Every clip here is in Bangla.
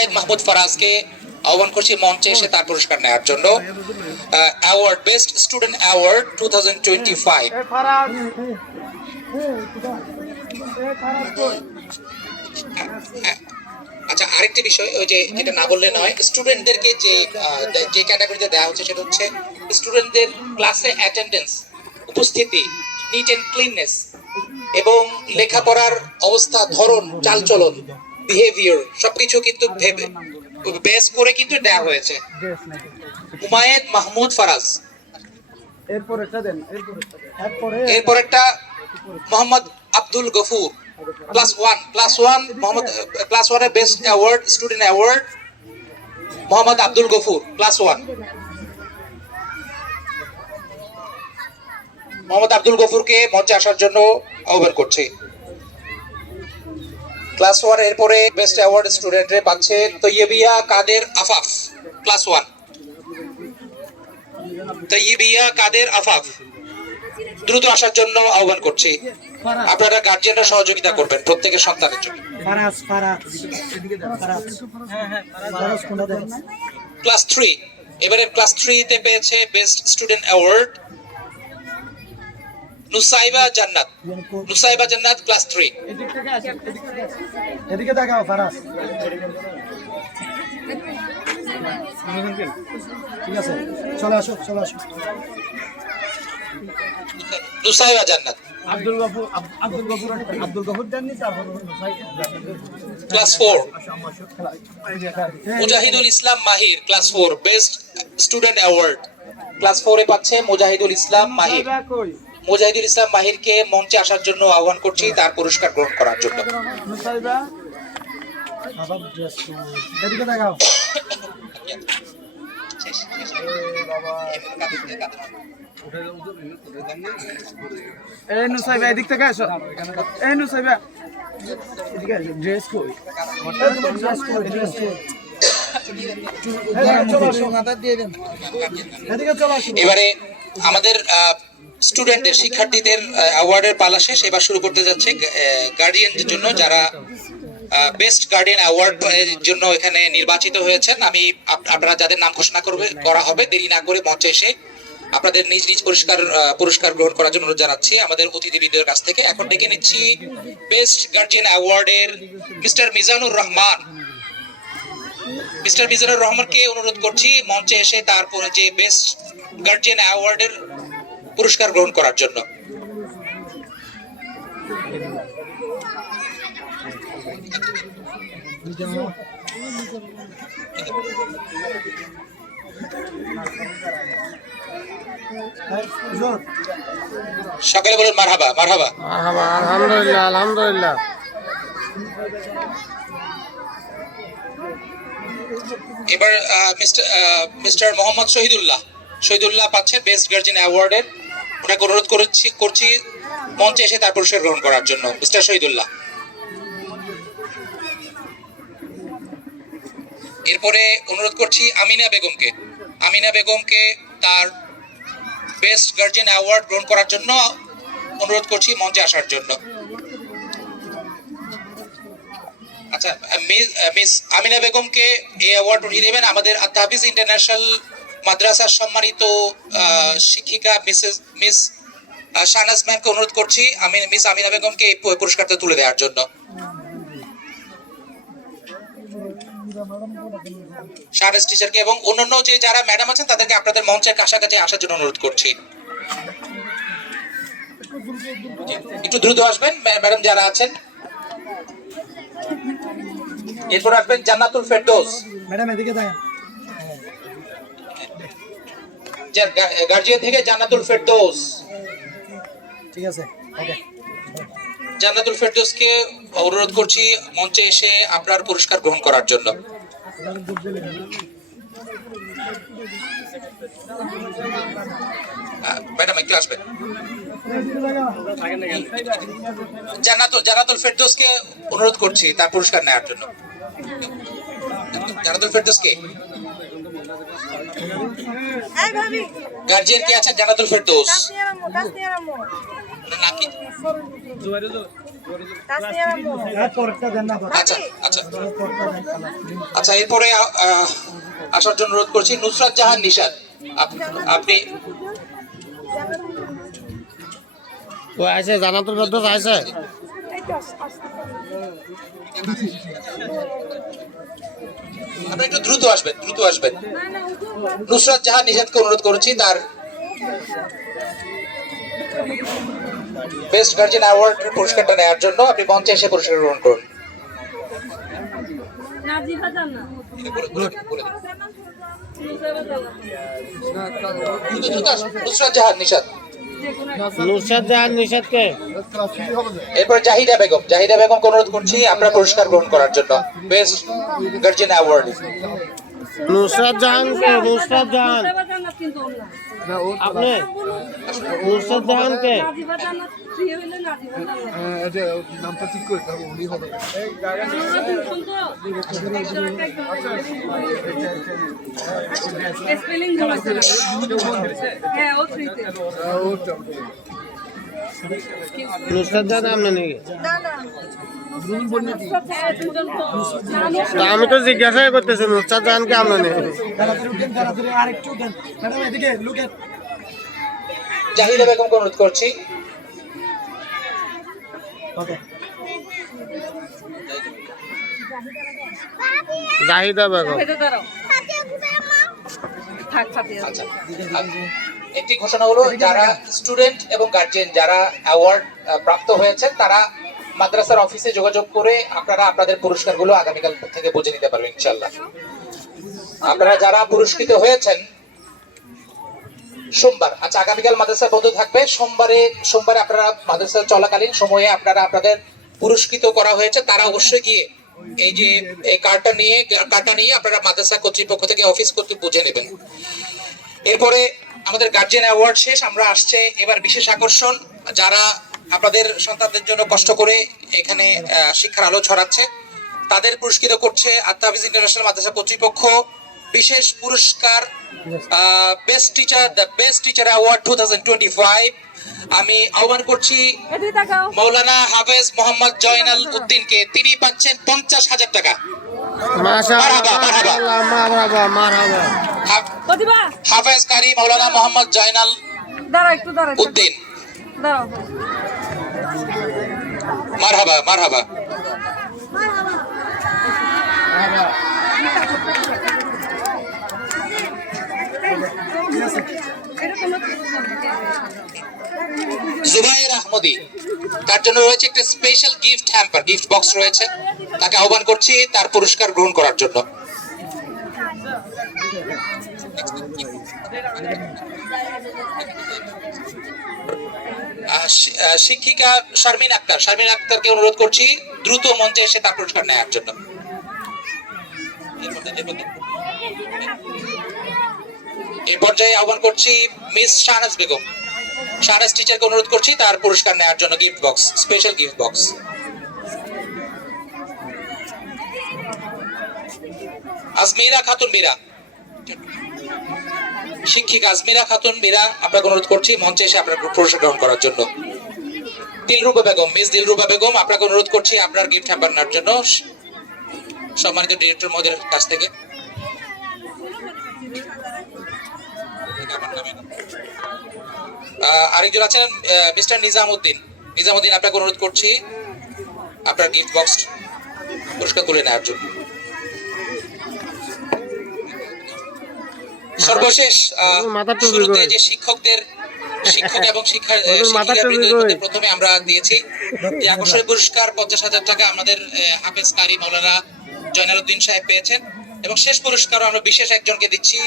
হুমায়ুন মাহমুদ ফারাজকে আহ্বান করছি মঞ্চে এসে তার পুরস্কার নেওয়ার জন্য। Award best student award 2025। আচ্ছা, আরেকটি বিষয়, ওই যে এটা না বললে নয়, স্টুডেন্টদেরকে যে ক্যাটাগরিতে দেওয়া হচ্ছে সেটা হচ্ছে স্টুডেন্টদের ক্লাসে অ্যাটেন্ডেন্স, উপস্থিতি, নিট অ্যান্ড ক্লিননেস এবং লেখাপড়ার অবস্থা, ধরন, চালচলন, বিহেভিয়ার সবকিছু কিন্তু ভেবে বেস করে কিন্তু দেওয়া হয়েছে। হুমায়ুন মাহমুদ ফারাজ। এরপরেরটা Mohammad Abdul Gafur, class one Mohammad, class ওয়ানের best award student award Mohammad Abdul Gafur, class one. Mohammad Abdul গফুরকে মঞ্চে আসার জন্য আহ্বান করছি। Class one. এরপরে বেস্ট অ্যাওয়ার্ড স্টুডেন্টে পাচ্ছে তৈয়বিয়া কাদের আফাফ, ক্লাস ওয়ান। তৈয়বিয়া কাদের আফাফ দ্রুত আসার জন্য আহ্বান করছি। আপনারা গার্জিয়ানরা সহযোগিতা করবেন প্রত্যেকের সন্তানের জন্য। ক্লাস থ্রি, এবারে ক্লাস থ্রিতে পেয়েছে বেস্ট স্টুডেন্ট অ্যাওয়ার্ড নুসাইবা জান্নাত। নুসাইবা জান্নাত, ক্লাস থ্রি। এদিকে দেখাও ফারাজ। ঠিক আছে, চলে আসো চলে আসো। নুসাইবা জান্নাত, আব্দুল গফুর দেননি, তারপর class four. Mujahidul Islam Mahir, class four, best student award. Class ফোরে পাচ্ছে মুজাহিদুল ইসলাম মাহির। মুজাহিদুল ইসলাম মাহিরকে মঞ্চে আসার জন্য আহ্বান করছি তার পুরস্কার গ্রহণ করার জন্য। এদিকে দেখাও। এই নুসাইবা এদিক থেকে আসো। এই নুসাইবা এদিকে আসো। ড্রেস কই? এবারে আমাদের স্টুডেন্টদের, শিক্ষার্থীদের অ্যাওয়ার্ডের পালা শেষ। এবার শুরু করতে যাচ্ছে গার্ডিয়ানদের জন্য, যারা বেস্ট গার্ডিয়ান অ্যাওয়ার্ড এর জন্য এখানে নির্বাচিত হয়েছেন। আমি আপনারা যাদের নাম ঘোষণা করা হবে, দেরি না করে মঞ্চে এসে আপনাদের নিজ নিজ পুরস্কার গ্রহণ করার জন্য অনুরোধ জানাচ্ছি আমাদের অতিথিবৃন্দের কাছ থেকে। এখন ডেকে নিচ্ছি বেস্ট গার্জিয়ান অ্যাওয়ার্ডের মিস্টার মিজানুর রহমান। মিস্টার মিজানুর রহমানকে অনুরোধ করছি মঞ্চে এসে তারপরে যে বেস্ট গার্জিয়ান অ্যাওয়ার্ডের পুরস্কার গ্রহণ করার জন্য। সকালে বলুন মারহাবা মারহাবা। আলহামদুলিল্লাহ আলহামদুলিল্লাহ। এবার মিস্টার মোহাম্মদ শহীদুল্লাহ পাচ্ছেন বেস্ট গার্জিয়ান অ্যাওয়ার্ডের। ওনাকে অনুরোধ করছি মঞ্চে এসে তার পুরস্কার গ্রহণ করার জন্য। মিস্টার শহীদুল্লাহ। এরপরে অনুরোধ করছি আমিনা বেগমকে তার বেস্ট গার্জিয়ান অ্যাওয়ার্ড গ্রহণ করার জন্য অনুরোধ করছি মঞ্চে আসার জন্য। আচ্ছা, মিস আমিনা বেগমকে এই অ্যাওয়ার্ড উঠিয়ে দেবেন আমাদের আত-তাহফিজ ইন্টারন্যাশনাল মাদ্রাসার সম্মানিত শিক্ষিকা মিস শাহনাজ ম্যামকে অনুরোধ করছি মিস আমিনা বেগমকে এই পুরস্কারটা তুলে দেওয়ার জন্য। শাহনাজ টিচারকে এবং অন্যান্য যে যারা ম্যাডাম আছেন তাদেরকে আপনাদের মঞ্চের কাছাকাছি আসার জন্য অনুরোধ করছি। একটু দ্রুত আসবেন ম্যাডাম যারা আছেন। এরপর আসবেন জান্নাতুল ফেরদৌস। ম্যাডাম এদিকে দেখেন। গার্জিয়ান থেকে জান্নাতুল ফেরদৌস। ঠিক আছে, ওকে। জান্নাতুল ফেরদৌসকে অনুরোধ করছি মঞ্চে এসে আপনার পুরস্কার গ্রহণ করার জন্য। ম্যাডাম একটু আসবেন। জান্নাতুল ফেরদৌসকে অনুরোধ করছি তার পুরস্কার নেওয়ার জন্য। জান্নাতুল ফেরদৌসকে গার্জিয়ান কে আছেন? জান্নাতুল ফেরদৌস। আচ্ছা আচ্ছা আচ্ছা, এরপরে আসার জন্য অনুরোধ করছি নুসরাত জাহান নিশাদ। আপনি ও আছে জানাতুল ফেরদৌস আছে। আপনি একটু দ্রুত আসবেন, দ্রুত আসবেন। নুসরাত জাহান নিশাদকে অনুরোধ করছি তার বেস্ট গার্জিয়ান অ্যাওয়ার্ড পুরস্কারটা নেওয়ার জন্য। আপনি মঞ্চে এসে পুরস্কার গ্রহণ করুন। নুসরাত জাহান নিশাদ, নুসরাত জাহান নিশাদকে। এরপর জাহিদা বেগম। জাহিদা বেগমকে অনুরোধ করছি আপনার পুরস্কার গ্রহণ করার জন্য বেস্ট গার্জিয়ান অ্যাওয়ার্ড। নুসরাত জাহানকে। নুসরাত জাহান আপনি নুসরাত জাহানকে। নামটা ঠিক করে তাহলে উনি হবে। নুসরাত জাহান আপনি নাকি? তা আমি তো জিজ্ঞাসা করতেছি নুসরাত জাহানকে আপনি নাকি? জাহিদা বেগমকে অনুরোধ করছি। জাহিদা বেগম। আচ্ছা, একটি ঘোষণা হলো, যারা স্টুডেন্ট এবং গার্জিয়ান যারা অ্যাওয়ার্ড প্রাপ্ত হয়েছেন তারা মাদ্রাসার অফিসে যোগাযোগ করে আপনারা আপনাদের পুরস্কারগুলো আগামীকাল থেকে বুঝে নিতে পারবেন ইনশাআল্লাহ। আপনারা যারা পুরস্কৃত হয়েছেন সোমবার, আচ্ছা আগামীকাল মাদ্রাসা বন্ধ থাকবে, সোমবারে আপনারা মাদ্রাসা চলাকালীন সময়ে আপনারা আপনাদের পুরস্কৃত করা হয়েছে তারা অবশ্যই গিয়ে এই যে এই কার্ডটা নিয়ে আপনারা মাদ্রাসা কর্তৃপক্ষ থেকে অফিস কর্তৃক বুঝে নেবেন। এরপরে আমাদের গার্জিয়ান অ্যাওয়ার্ড শেষ, আমরা আসছে এবার বিশেষ আকর্ষণ। যারা আপনাদের সন্তানদের জন্য কষ্ট করে এখানে শিক্ষার আলো ছড়াচ্ছে তাদের পুরস্কৃত করছে আত্মাফিজ ইন্টারন্যাশনাল মাদ্রাসা কর্তৃপক্ষ। বিশেষ পুরস্কার best teacher, the best teacher award 2025। আমি আহ্বান করছি মাওলানা হাফেজ মোহাম্মদ জয়নাল উদ্দিনকে। তিনি পাচ্ছেন 50,000 টাকা। মাশাআল্লাহ মারহাবা মারহাবা। হাফেজ কারি মাওলানা মোহাম্মদ জয়নাল উদ্দিন, মারহাবা মারহাবা। জুবাইর আহমদি, তার জন্য রয়েছে একটা special gift hamper, gift box রয়েছে। তাকে আহ্বান করছি তার পুরস্কার গ্রহণ করার জন্য। শিক্ষিকা শারমিন আক্তারকে অনুরোধ করছি দ্রুত মঞ্চে এসে তার পুরস্কার নেওয়ার জন্য। এই পর্যায়ে আহ্বান করছি মিস শাহনাজ বেগম। শাহনাজ টিচারকে অনুরোধ করছি তার পুরস্কার নেওয়ার জন্য gift box, special gift box. Azmira Khatun Mira, শিক্ষিকা আজমিরা খাতুন মীরা, আপনাকে অনুরোধ করছি মঞ্চে এসে আপনার পুরস্কার গ্রহণ করার জন্য। দিলরুবা বেগম, মিস দিলরুবা বেগম, আপনাকে অনুরোধ করছি আপনার গিফট হ্যাম্পার নেওয়ার জন্য সম্মানিত ডিরেক্টর মহোদয়ের কাছ থেকে। আরেকজন আছেন মিস্টার নিজামউদ্দিন, আপনাকে অনুরোধ করছি আপনার গিফট বক্স পুরস্কার তুলে নেওয়ার জন্য। সর্বশেষ শুরুতে যে শিক্ষক এবং শিক্ষার্থীদের মধ্যে প্রথমে আমরা দিয়েছি এই আকর্ষণীয় পুরস্কার 50,000 টাকা আমাদের হাফেজ কারি মাওলানা জয়নাল উদ্দিন সাহেব পেয়েছেন। এবং শেষ পুরস্কার আমরা বিশেষ একজনকে দিচ্ছি,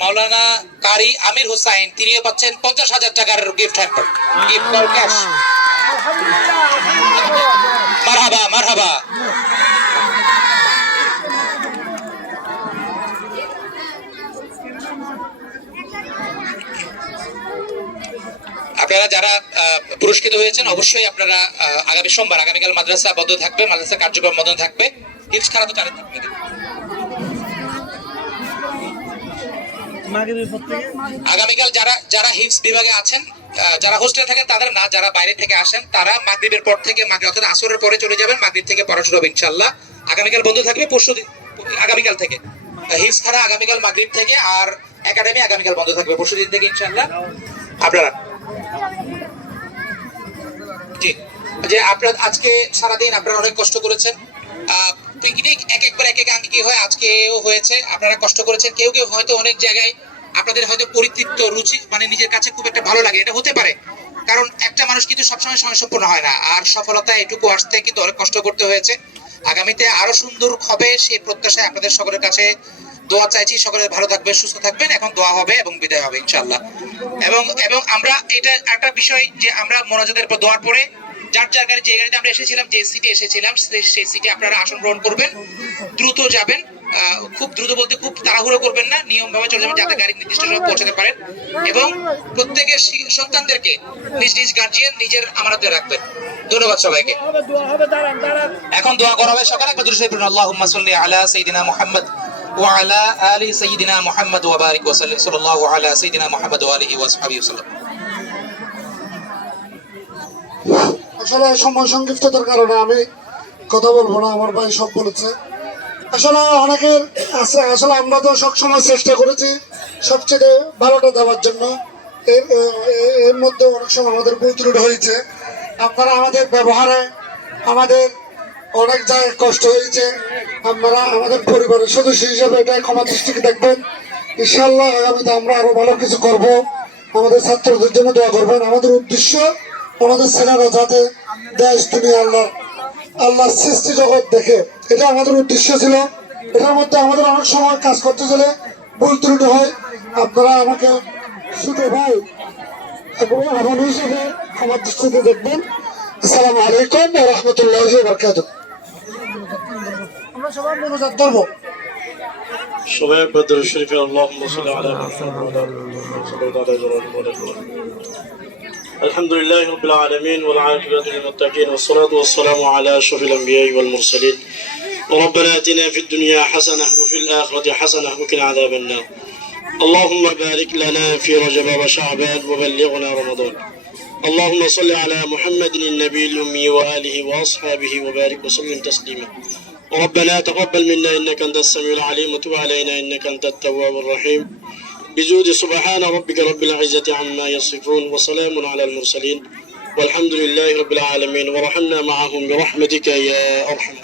মাওলানা কারি আমির হুসাইন, তিনিও পাচ্ছেন 50,000 টাকার gift hamper, gift for cash. মারহাবা মারহাবা। আপনারা যারা পুরস্কৃত হয়েছেন অবশ্যই আপনারা আগামী সোমবার, আগামীকাল মাদ্রাসা বন্ধ থাকবে, মাদ্রাসা কার্যক্রম বন্ধ থাকবে, হিপস খেলা তো চালু থাকবে। আগামীকাল যারা হিপস বিভাগে আছেন যারা হোস্টেলে থাকেন তাদের না, যারা বাইরে থেকে আসেন তারা মাগরিবের পর থেকে অর্থাৎ আসরের পরে চলে যাবেন। মাগরিব থেকে পড়া শুরু হবে ইনশাআল্লাহ। আগামীকাল বন্ধ থাকবে, আগামীকাল থেকে হিফজখানা আগামীকাল মাগরিব থেকে, আর একাডেমি আগামীকাল বন্ধ থাকবে পরশুদিন থেকে ইনশাআল্লাহ। আপনারা জি, যে আপনারা আজকে সারাদিন আপনারা অনেক কষ্ট করেছেন। পিকনিক একবার এক আঙ্গিকে হয়, আজকেও হয়েছে। আপনারা কষ্ট করেছেন। কেউ কেউ হয়তো অনেক জায়গায় আপনাদের হয়তো পরিতৃপ্ত রুচি মানে নিজের কাছে খুব একটা ভালো লাগে, এটা হতে পারে, কারণ একটা মানুষ কিন্তু সবসময় স্বয়ংসম্পূর্ণ হয় না। আর সফলতা এটুকু আসতে কিন্তু অনেক কষ্ট করতে হয়েছে। আগামীতে আরো সুন্দর হবে সেই প্রত্যাশায় আপনাদের সকলের কাছে দোয়া চাইছি। সকলে ভালো থাকবেন, সুস্থ থাকবেন। এখন দোয়া হবে এবং বিদায় হবে ইনশাআল্লাহ। এবং আমরা এটা একটা বিষয় যে আমরা মোনাজাতের পর দোয়ার পরে যার যার গাড়ি, যে গাড়িতে আমরা এসেছিলাম, যে সিটে এসেছিলাম, সেই সিটে আপনারা আসন গ্রহণ করবেন, দ্রুত যাবেন। খুব দ্রুত বলতে খুব তাড়াহুড়ো করবেন না, নিয়ম ভাবে চলে যাবেন যাতে গাড়ি নির্দিষ্ট সময় পৌঁছাতে পারেন। এবং প্রত্যেকের সন্তানদেরকে নিজ নিজ গার্জিয়ান নিজের আমানতে রাখবেন। ধন্যবাদ সবাইকে। এখন দোয়া করা হবে সকালে। একবার দুরূদ শরীফ পড়ুন। আল্লাহুম্মা সাল্লি আলা সাইয়্যিদিনা মুহাম্মদ ওয়া আলা আলি সাইয়্যিদিনা মুহাম্মদ ওয়া বারিক ওয়া সাল্লিম সাল্লাল্লাহু আলা সাইয়্যিদিনা মুহাম্মদ ওয়া আলিহি ওয়া সাহবিহি ওয়াসাল্লাম। আসলে সময় সংক্ষিপ্ততার কারণে আমি কথা বলবো না, আমার ভাই সব বলেছে। আসলে অনেকের আছে, আসলে আমরা তো সবসময় চেষ্টা করেছি সবচেয়ে ভালোটা দেওয়ার জন্য। এর মধ্যে অনেক সময় আমাদের ভুল ত্রুটি হয়েছে। আপনারা আমাদের ব্যবহারে আমাদের অনেক জায়গায় কষ্ট হয়েছে। আপনারা আমাদের পরিবারের সদস্য হিসেবে এটাই ক্ষমা দৃষ্টিকে দেখবেন। ইনশাআল্লাহ আগামীতে আমরা আরো ভালো কিছু করব। আমাদের ছাত্রদের জন্য দোয়া করবেন। আমাদের উদ্দেশ্য আমাদের ছেলেরা যাতে দেশ দুনিয়া আল্লাহর সৃষ্টি জগৎ দেখে, এটা আমাদের উদ্দেশ্য ছিল। এটার মধ্যে আমাদের অনেক সময় কাজ করতে গেলে ভুল ত্রুটি হয়। আপনারা আমাকে ছোট ভাই এবং আমার হিসেবে আমার দৃষ্টিতে দেখবেন। আসসালামু আলাইকুম ওয়া রাহমাতুল্লাহি ওয়া বারাকাতুহু। আমরা সবাই মোনাজাত করব। সবাই একবার দরুদ শরীফে আল্লাহুম্মা সাল্লি আলা মুহাম্মাদ ওয়া আলা আলি মুহাম্মাদ। الحمد لله رب العالمين والعاقبة للمتقين والصلاة والسلام على أشرف الأنبياء والمرسلين. ربنا آتنا في الدنيا حسنة وفي الآخرة حسنة وقنا عذاب النار. اللهم بارك لنا في رجب وشعبان وبلغنا رمضان. اللهم صل على محمد النبي الأمي وآله وأصحابه وبارك وسلم تسليما. ربنا تقبل منا إنك أنت السميع العليم وتب علينا إنك أنت التواب الرحيم. بجود سبحان ربك رب العزة عما يصفون وسلام على المرسلين والحمد لله رب العالمين ورحمنا معهم برحمتك يا أرحم